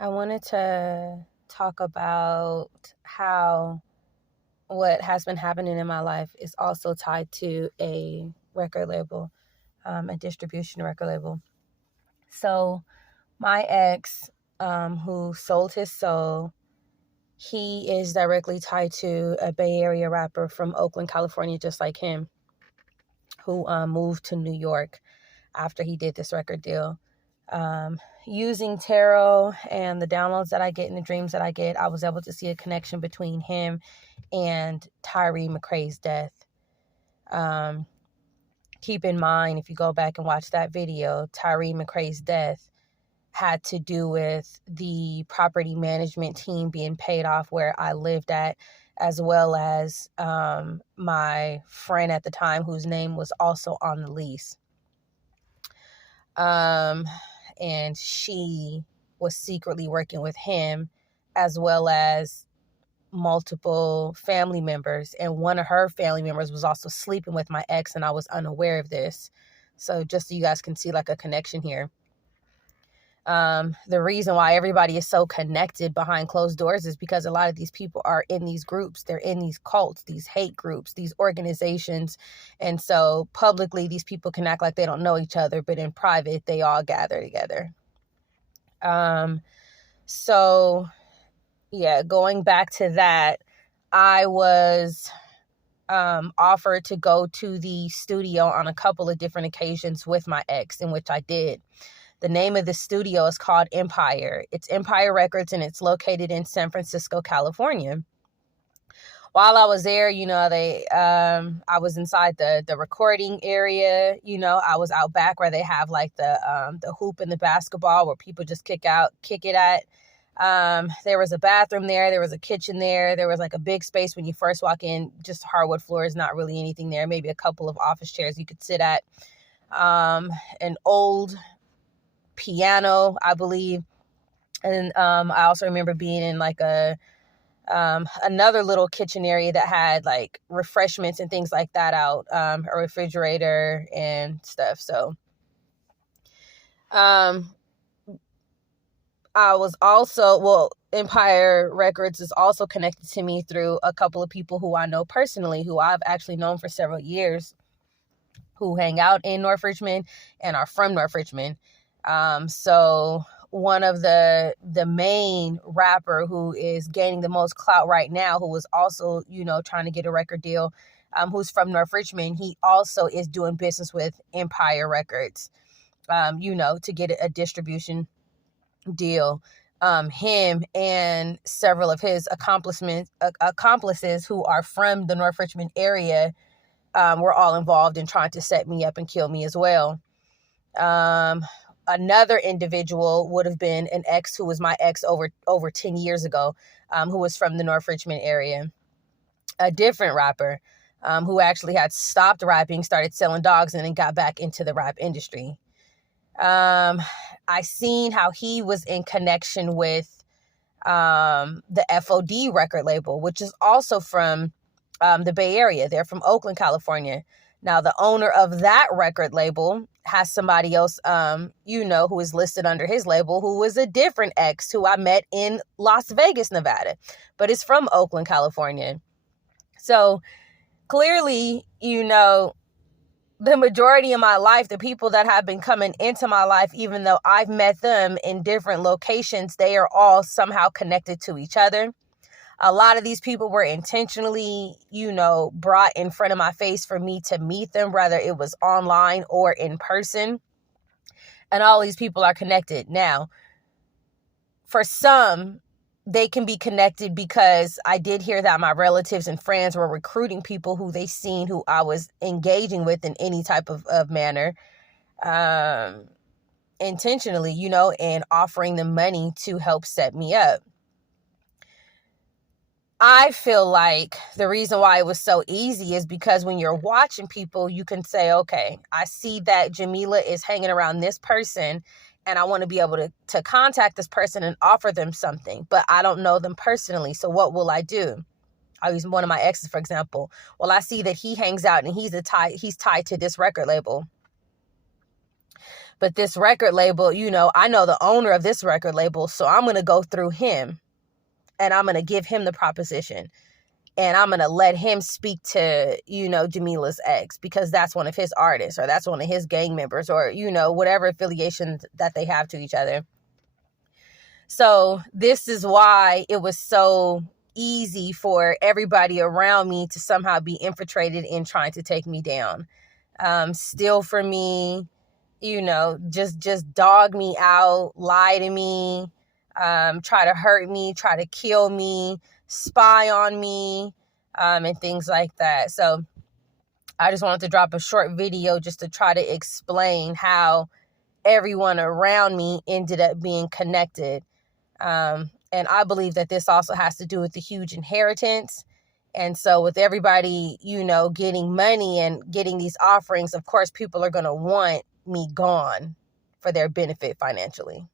I wanted to talk about how what has been happening in my life is also tied to a record label, a distribution record label. So, my ex, who sold his soul, he is directly tied to a Bay Area rapper from Oakland, California, just like him, who moved to New York after he did this record deal. Using tarot and the downloads that I get and the dreams that I get, I was able to see a connection between him and Tyree McCray's death. Keep in mind, if you go back and watch that video, Tyree McCray's death had to do with the property management team being paid off where I lived at, as well as my friend at the time whose name was also on the lease. And she was secretly working with him, as well as multiple family members. And one of her family members was also sleeping with my ex, and I was unaware of this. So just so you guys can see like a connection here. The reason why everybody is so connected behind closed doors is because a lot of these people are in these groups. They're in these cults, these hate groups, these organizations. And so publicly, these people can act like they don't know each other, but in private, they all gather together. So yeah, going back to that, I was offered to go to the studio on a couple of different occasions with my ex, in which I did. The name of the studio is called Empire. It's Empire Records, and it's located in San Francisco, California. While I was there, I was inside the recording area. I was out back where they have like the hoop and the basketball where people just kick it at. There was a bathroom there. There was a kitchen there. There was like a big space when you first walk in, just hardwood floors, not really anything there. Maybe a couple of office chairs you could sit at. An old piano, I believe. And I also remember being in like another little kitchen area that had like refreshments and things like that out, a refrigerator and stuff. So I was also, Empire Records is also connected to me through a couple of people who I know personally, who I've actually known for several years, who hang out in North Richmond and are from North Richmond. So one of the main rapper who is gaining the most clout right now, who is also, trying to get a record deal, who's from North Richmond, he also is doing business with Empire Records, to get a distribution deal. Him and several of his accomplices who are from the North Richmond area were all involved in trying to set me up and kill me as well. Another individual would have been an ex who was my ex over 10 years ago, who was from the North Richmond area. A different rapper who actually had stopped rapping, started selling dogs, and then got back into the rap industry. I seen how he was in connection with the FOD record label, which is also from the Bay Area. They're from Oakland, California. Now, the owner of that record label has somebody else, who is listed under his label, who was a different ex who I met in Las Vegas, Nevada, but is from Oakland, California. So clearly, the majority of my life, the people that have been coming into my life, even though I've met them in different locations, they are all somehow connected to each other. A lot of these people were intentionally, brought in front of my face for me to meet them, whether it was online or in person. And all these people are connected. Now, for some, they can be connected because I did hear that my relatives and friends were recruiting people who they seen who I was engaging with in any type of manner, intentionally, and offering them money to help set me up. I feel like the reason why it was so easy is because when you're watching people, you can say, okay, I see that Jamila is hanging around this person and I want to be able to contact this person and offer them something, but I don't know them personally. So what will I do? I'll use one of my exes, for example. Well, I see that he hangs out and he's tied to this record label. But this record label, I know the owner of this record label, so I'm going to go through him and I'm going to give him the proposition. And I'm going to let him speak to, Jamila's ex, because that's one of his artists, or that's one of his gang members, or, whatever affiliations that they have to each other. So this is why it was so easy for everybody around me to somehow be infiltrated in trying to take me down. Steal from me, just dog me out, lie to me, try to hurt me, try to kill me, spy on me, and things like that. So I just wanted to drop a short video just to try to explain how everyone around me ended up being connected. And I believe that this also has to do with the huge inheritance. And so with everybody, getting money and getting these offerings, of course, people are going to want me gone for their benefit financially.